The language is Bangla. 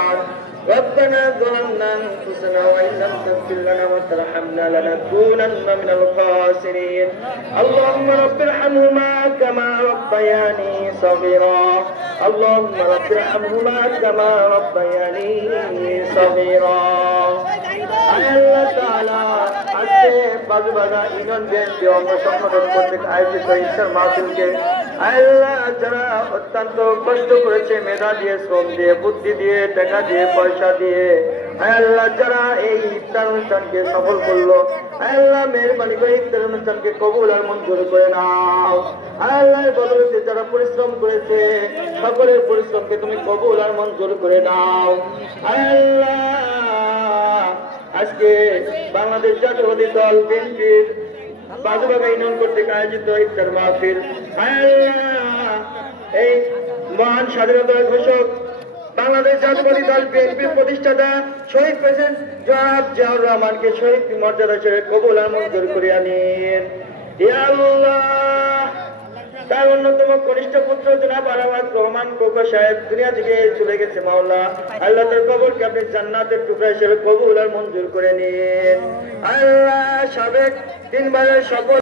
ربنا ظلمنا أنفسنا وإن لم تغفر لنا وترحمنا لنكونن من الخاسرين اللهم رب ارحمهما كما ربياني صغيرا اللهم رب ارحمهما كما ربياني صغيرا আল্লাহ তাআলা আজকে বাজুবাগা ইউনিয়ন বিএনপি অঙ্গ সংগঠন কর্তৃক আয়োজিত ইফতার মাহফিলকে আল্লাহ যারা অত্যন্ত কষ্ট করেছে মেধা দিয়ে শ্রম দিয়ে বুদ্ধি দিয়ে টাকা দিয়ে পয়সা দিয়ে আল্লাহ যারা এই ইফতার অনুষ্ঠানকে সফল করলো আল্লাহ মেহরবানি করে ইফতার অনুষ্ঠানকে কবুল আর মঞ্জুর করে নাও আল্লাহর বদৌলতে যারা পরিশ্রম করেছে সকলের পরিশ্রমকে তুমি কবুল আর মঞ্জুর করে নাও আল্লাহ আজকে বাংলাদেশ জাতীয়তাবাদী দল বিএনপির বাজুবাগা ইউনিয়ন কর্তৃক আয়োজিত ইফতার মাহফিল এই মহান স্বাধীনতার ঘোষক বাংলাদেশ জাতীয়তাবাদী দল বিএনপির প্রতিষ্ঠাতা শহীদ প্রেসিডেন্ট জনাব জিয়াউর রহমানকে শহীদ মর্যাদা হিসেবে কবুল আর মঞ্জুর করিয়া নিন। ইয়া আল্লাহ তার অন্যতম কনিষ্ঠ পুত্র জনাব আরাফাত রহমান কোকা সাহেব দুনিয়া থেকে চলে গেছে মাওলা আল্লাহ তার কবরকে আপনি জান্নাতের টুকরা হিসেবে কবুল আর মঞ্জুর করে নিন। আল্লাহ সাবেক 3 বারের শপথ